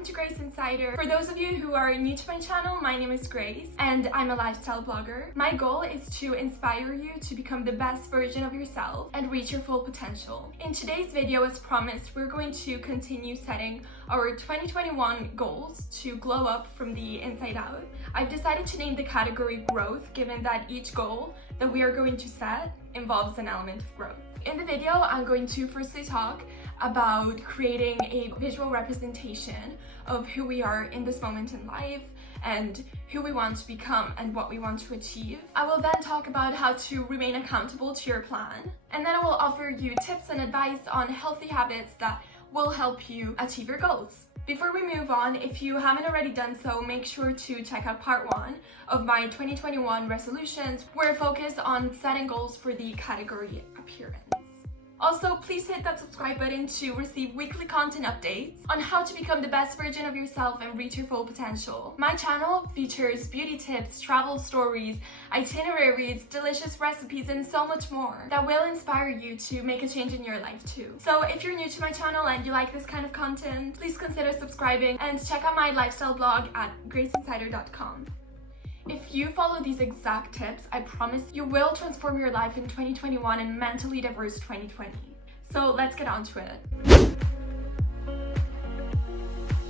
welcome to Grace Insider. For those of you who are new to my channel, my name is Grace and I'm a lifestyle blogger. My goal is to inspire you to become the best version of yourself and reach your full potential. In today's video, as promised, we're going to continue setting our 2021 goals to glow up from the inside out. I've decided to name the category growth, given that each goal that we are going to set involves an element of growth. In the video, I'm going to firstly talk about creating a visual representation of who we are in this moment in life and who we want to become and what we want to achieve. I will then talk about how to remain accountable to your plan, and then I will offer you tips and advice on healthy habits that will help you achieve your goals. Before we move on, if you haven't already done so, make sure to check out part 1 of my 2021 resolutions, where I focus on setting goals for the category appearance. Also, please hit that subscribe button to receive weekly content updates on how to become the best version of yourself and reach your full potential. My channel features beauty tips, travel stories, itineraries, delicious recipes, and so much more that will inspire you to make a change in your life too. So if you're new to my channel and you like this kind of content, please consider subscribing and check out my lifestyle blog at graceinsider.com. If you follow these exact tips, I promise you will transform your life in 2021 and mentally diverse 2020. So let's get on to it.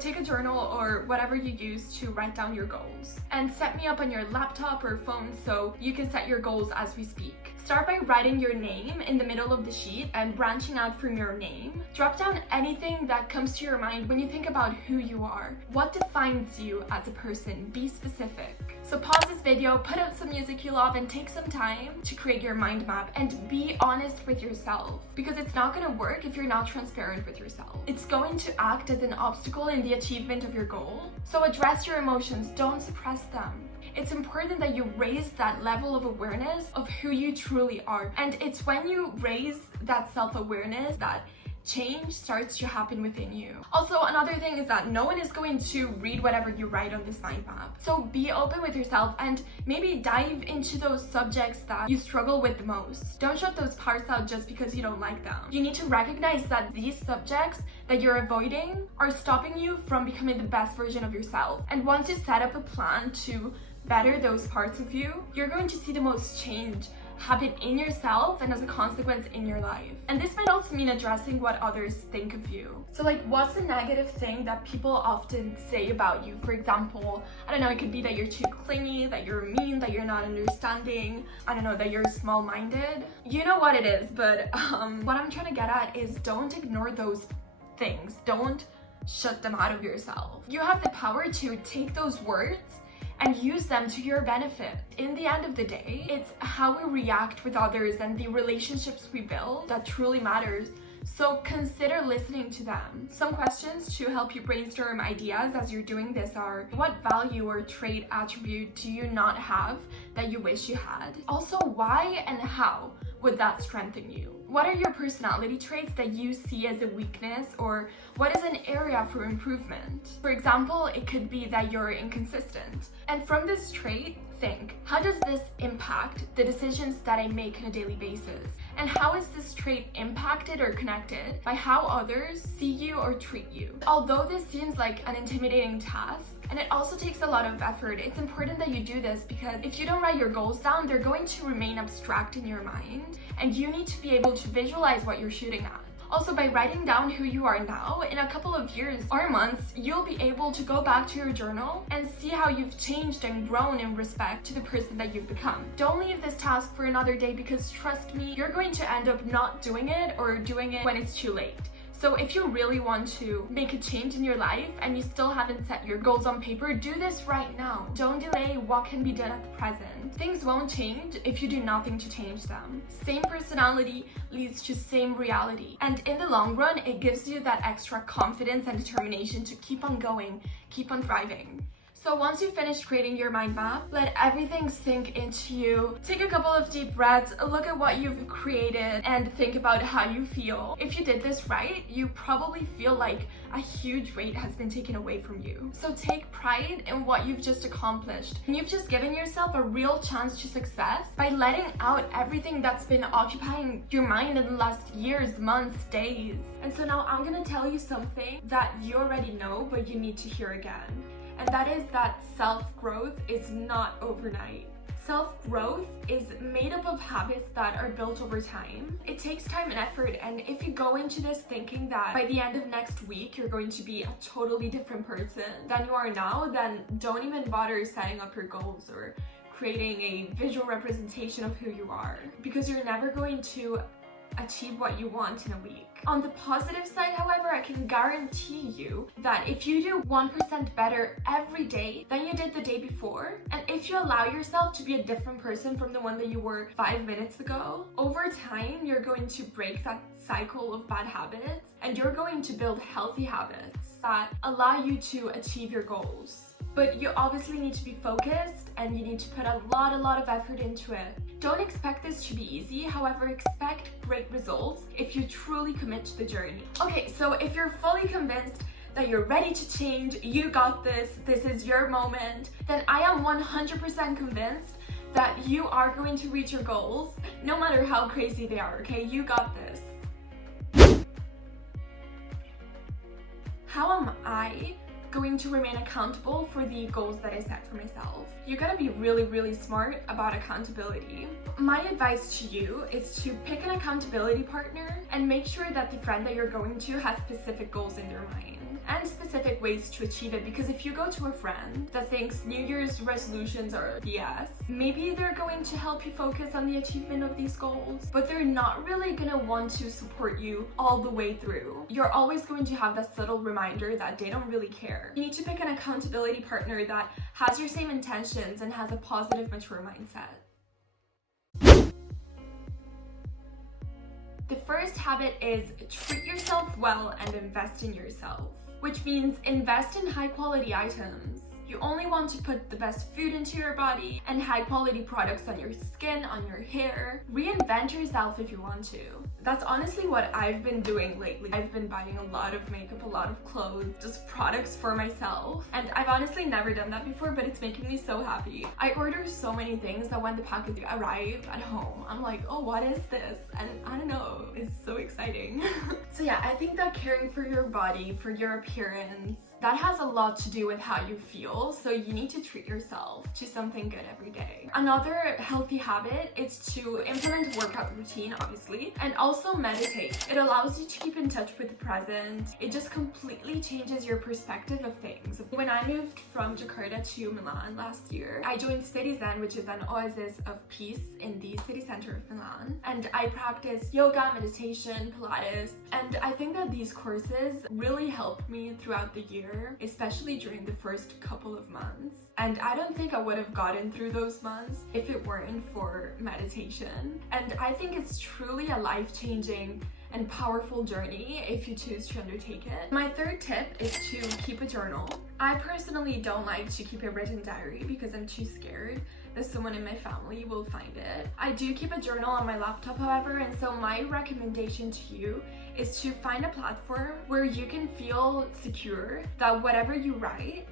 Take a journal or whatever you use to write down your goals, and set me up on your laptop or phone so you can set your goals as we speak. Start by writing your name in the middle of the sheet and branching out from your name. Drop down anything that comes to your mind when you think about who you are. What defines you as a person? Be specific. So pause this video, put out some music you love, and take some time to create your mind map and be honest with yourself, because it's not going to work if you're not transparent with yourself. It's going to act as an obstacle in the achievement of your goal. So address your emotions, don't suppress them. It's important that you raise that level of awareness of who you truly are. And it's when you raise that self-awareness that change starts to happen within you. Also, another thing is that no one is going to read whatever you write on this mind map. So be open with yourself and maybe dive into those subjects that you struggle with the most. Don't shut those parts out just because you don't like them. You need to recognize that these subjects that you're avoiding are stopping you from becoming the best version of yourself. And once you set up a plan to better those parts of you, you're going to see the most change happen in yourself and as a consequence in your life. And this might also mean addressing what others think of you. So like, what's a negative thing that people often say about you? For example, I don't know, it could be that you're too clingy, that you're mean, that you're not understanding, I don't know, that you're small-minded. You know what it is, but what I'm trying to get at is don't ignore those things. Don't shut them out of yourself. You have the power to take those words and use them to your benefit. In the end of the day, it's how we react with others and the relationships we build that truly matters. So consider listening to them. Some questions to help you brainstorm ideas as you're doing this are: what value or trait attribute do you not have that you wish you had? Also, why and how would that strengthen you? What are your personality traits that you see as a weakness, or what is an area for improvement? For example, it could be that you're inconsistent. And from this trait, think, how does this impact the decisions that I make on a daily basis? And how is this trait impacted or connected by how others see you or treat you? Although this seems like an intimidating task, and it also takes a lot of effort, it's important that you do this, because if you don't write your goals down, they're going to remain abstract in your mind, and you need to be able to visualize what you're shooting at. Also, by writing down who you are now, in a couple of years or months, you'll be able to go back to your journal and see how you've changed and grown in respect to the person that you've become. Don't leave this task for another day, because trust me, you're going to end up not doing it or doing it when it's too late. So if you really want to make a change in your life and you still haven't set your goals on paper, do this right now. Don't delay what can be done at the present. Things won't change if you do nothing to change them. Same personality leads to same reality. And in the long run, it gives you that extra confidence and determination to keep on going, keep on thriving. So once you've finished creating your mind map, let everything sink into you. Take a couple of deep breaths, look at what you've created, and think about how you feel. If you did this right, you probably feel like a huge weight has been taken away from you. So take pride in what you've just accomplished. And you've just given yourself a real chance to success by letting out everything that's been occupying your mind in the last years, months, days. And so now I'm gonna tell you something that you already know, but you need to hear again. And that is that self-growth is not overnight. Self-growth is made up of habits that are built over time. It takes time and effort, and if you go into this thinking that by the end of next week you're going to be a totally different person than you are now, then don't even bother setting up your goals or creating a visual representation of who you are, because you're never going to achieve what you want in a week. On the positive side, however, I can guarantee you that if you do 1% better every day than you did the day before, and if you allow yourself to be a different person from the one that you were 5 minutes ago, over time you're going to break that cycle of bad habits and you're going to build healthy habits that allow you to achieve your goals. But you obviously need to be focused and you need to put a lot of effort into it. Don't expect this to be easy, however, expect great results if you truly commit to the journey. Okay, so if you're fully convinced that you're ready to change, you got this is your moment, then I am 100% convinced that you are going to reach your goals, no matter how crazy they are, okay? You got this. How am I going to remain accountable for the goals that I set for myself? You gotta be really smart about accountability. My advice to you is to pick an accountability partner and make sure that the friend that you're going to has specific goals in their mind and specific ways to achieve it, because if you go to a friend that thinks New Year's resolutions are BS, maybe they're going to help you focus on the achievement of these goals, but they're not really gonna want to support you all the way through. You're always going to have that subtle reminder that they don't really care. You need to pick an accountability partner that has your same intentions and has a positive, mature mindset. The first habit is treat yourself well and invest in yourself, which means invest in high quality items. You only want to put the best food into your body and high quality products on your skin, on your hair. Reinvent yourself if you want to. That's honestly what I've been doing lately. I've been buying a lot of makeup, a lot of clothes, just products for myself. And I've honestly never done that before, but it's making me so happy. I order so many things that when the package arrived at home, I'm like, oh, what is this? And I don't know, it's so exciting. So yeah, I think that caring for your body, for your appearance, that has a lot to do with how you feel, so you need to treat yourself to something good every day. Another healthy habit is to implement a workout routine, obviously, and also meditate. It allows you to keep in touch with the present. It just completely changes your perspective of things. When I moved from Jakarta to Milan last year, I joined City Zen, which is an oasis of peace in the city center of Milan, and I practiced yoga, meditation, Pilates, and I think that these courses really helped me throughout the year, especially during the first couple of months. And I don't think I would have gotten through those months if it weren't for meditation. And I think it's truly a life-changing and powerful journey if you choose to undertake it. My third tip is to keep a journal. I personally don't like to keep a written diary because I'm too scared that someone in my family will find it. I do keep a journal on my laptop, however, and so my recommendation to you is to find a platform where you can feel secure that whatever you write,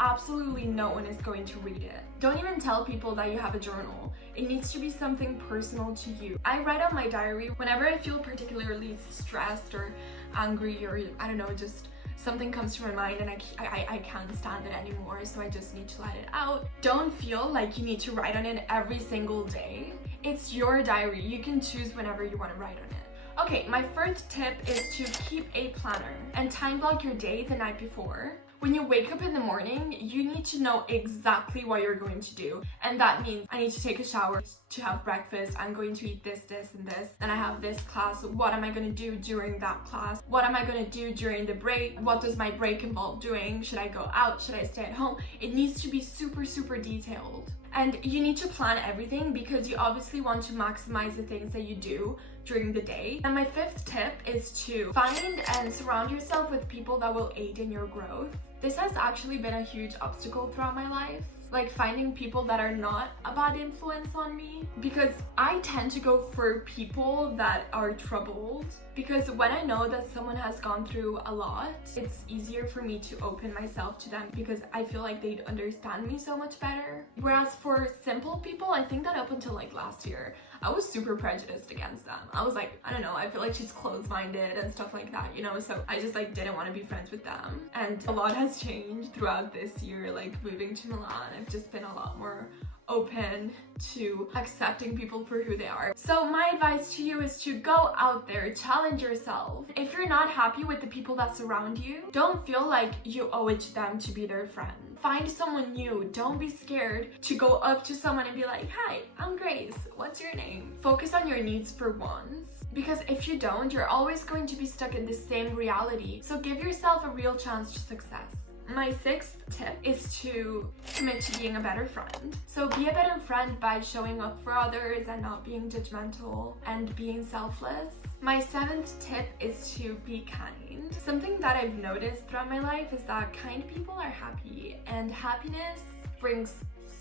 absolutely no one is going to read it. Don't even tell people that you have a journal. It needs to be something personal to you. I write on my diary whenever I feel particularly stressed or angry, or I don't know, just something comes to my mind and I can't stand it anymore, so I just need to let it out. Don't feel like you need to write on it every single day. It's your diary. You can choose whenever you want to write on it. Okay, my first tip is to keep a planner and time block your day the night before. When you wake up in the morning, you need to know exactly what you're going to do. And that means I need to take a shower to have breakfast. I'm going to eat this, and this. Then I have this class. What am I going to do during that class? What am I going to do during the break? What does my break involve doing? Should I go out? Should I stay at home? It needs to be super detailed. And you need to plan everything because you obviously want to maximize the things that you do during the day. And my fifth tip is to find and surround yourself with people that will aid in your growth. This has actually been a huge obstacle throughout my life, like finding people that are not a bad influence on me, because I tend to go for people that are troubled, because when I know that someone has gone through a lot, it's easier for me to open myself to them because I feel like they'd understand me so much better. Whereas for simple people, I think that up until like last year, I was super prejudiced against them. I was like, I don't know, I feel like she's closed-minded and stuff like that, you know, so I just like didn't want to be friends with them. And a lot has changed throughout this year, like moving to Milan. I've just been a lot more open to accepting people for who they are. So my advice to you is to go out there, challenge yourself. If you're not happy with the people that surround you, don't feel like you owe it to them to be their friend. Find someone new. Don't be scared to go up to someone and be like, hi, I'm Grace, what's your name? Focus on your needs for once, because if you don't, you're always going to be stuck in the same reality. So give yourself a real chance to success. My sixth tip is to commit to being a better friend. So be a better friend by showing up for others and not being judgmental and being selfless. My seventh tip is to be kind. Something that I've noticed throughout my life is that kind people are happy, and happiness brings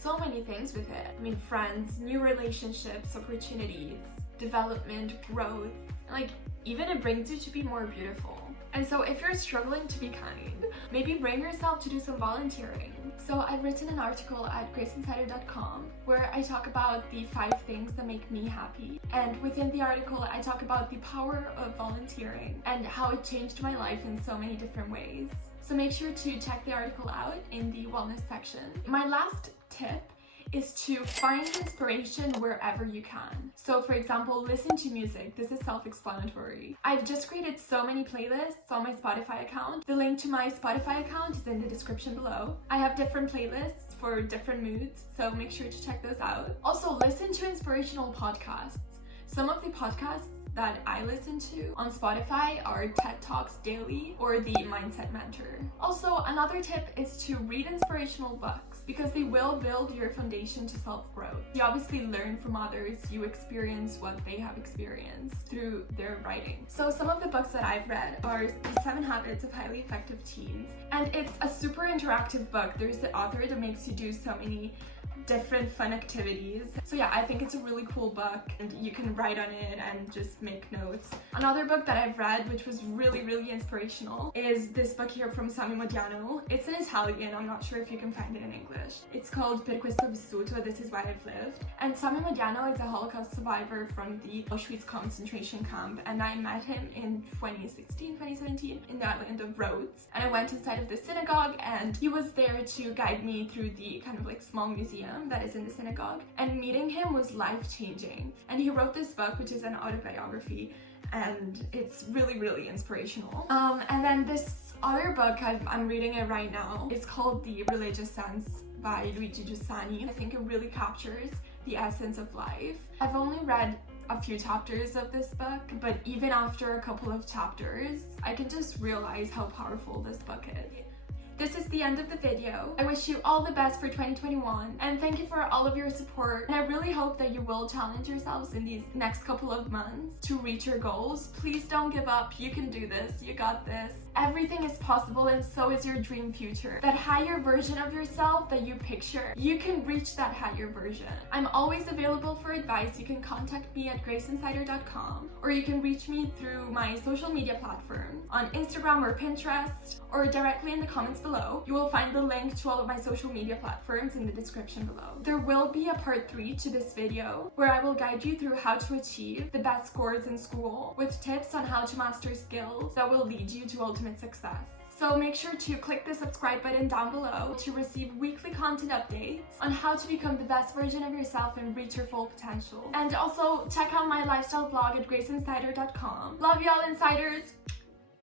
so many things with it. I mean, friends, new relationships, opportunities, development, growth, like even it brings you to be more beautiful. And so if you're struggling to be kind, maybe bring yourself to do some volunteering. So I've written an article at graceinsider.com where I talk about the 5 things that make me happy. And within the article, I talk about the power of volunteering and how it changed my life in so many different ways. So make sure to check the article out in the wellness section. My last tip is to find inspiration wherever you can. So for example, listen to music. This is self-explanatory. I've just created so many playlists on my Spotify account. The link to my Spotify account is in the description below. I have different playlists for different moods, so make sure to check those out. Also, listen to inspirational podcasts. Some of the podcasts that I listen to on Spotify are TED Talks Daily or the Mindset Mentor. Also, another tip is to read inspirational books because they will build your foundation to self-growth. You obviously learn from others, you experience what they have experienced through their writing. So some of the books that I've read are The 7 Habits of Highly Effective Teens, and it's a super interactive book. There's the author that makes you do so many different fun activities. So yeah, I think it's a really cool book and you can write on it and just make notes. Another book that I've read which was really inspirational is this book here from Sami Modiano. It's in Italian, I'm not sure if you can find it in English. It's called Per questo ho vissuto, This is why I've lived. And Sami Modiano is a Holocaust survivor from the Auschwitz concentration camp, and I met him in 2017 in the island of Rhodes. And I went inside of the synagogue and he was there to guide me through the kind of like small museum that is in the synagogue, and meeting him was life-changing. And he wrote this book which is an autobiography and it's really inspirational. And then this other book, I'm reading it right now, it's called The Religious Sense by Luigi Giussani. I think it really captures the essence of life. I've only read a few chapters of this book, but even after a couple of chapters I can just realize how powerful this book is. This is the end of the video. I wish you all the best for 2021 and thank you for all of your support, and I really hope that you will challenge yourselves in these next couple of months to reach your goals. Please don't give up. You can do this. You got this. Everything is possible and so is your dream future. That higher version of yourself that you picture, you can reach that higher version. I'm always available for advice. You can contact me at graceinsider.com or you can reach me through my social media platforms on Instagram or Pinterest or directly in the comments below. You will find the link to all of my social media platforms in the description below. There will be a part 3 to this video where I will guide you through how to achieve the best scores in school with tips on how to master skills that will lead you to ultimate success. So make sure to click the subscribe button down below to receive weekly content updates on how to become the best version of yourself and reach your full potential. And also check out my lifestyle blog at graceinsider.com. Love y'all, insiders!